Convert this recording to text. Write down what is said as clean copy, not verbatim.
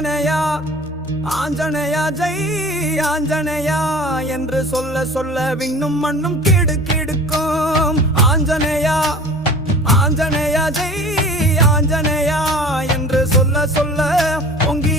ஆஞ்சநேயா ஆஞ்சநேயா ஜெய் ஆஞ்சநேயா என்று சொல்ல சொல்ல விண்ணும் மண்ணும் கிடுக்கிடுக்கும். ஆஞ்சநேயா ஆஞ்சநேயா ஜெய் ஆஞ்சநேயா என்று சொல்ல சொல்ல பொங்கி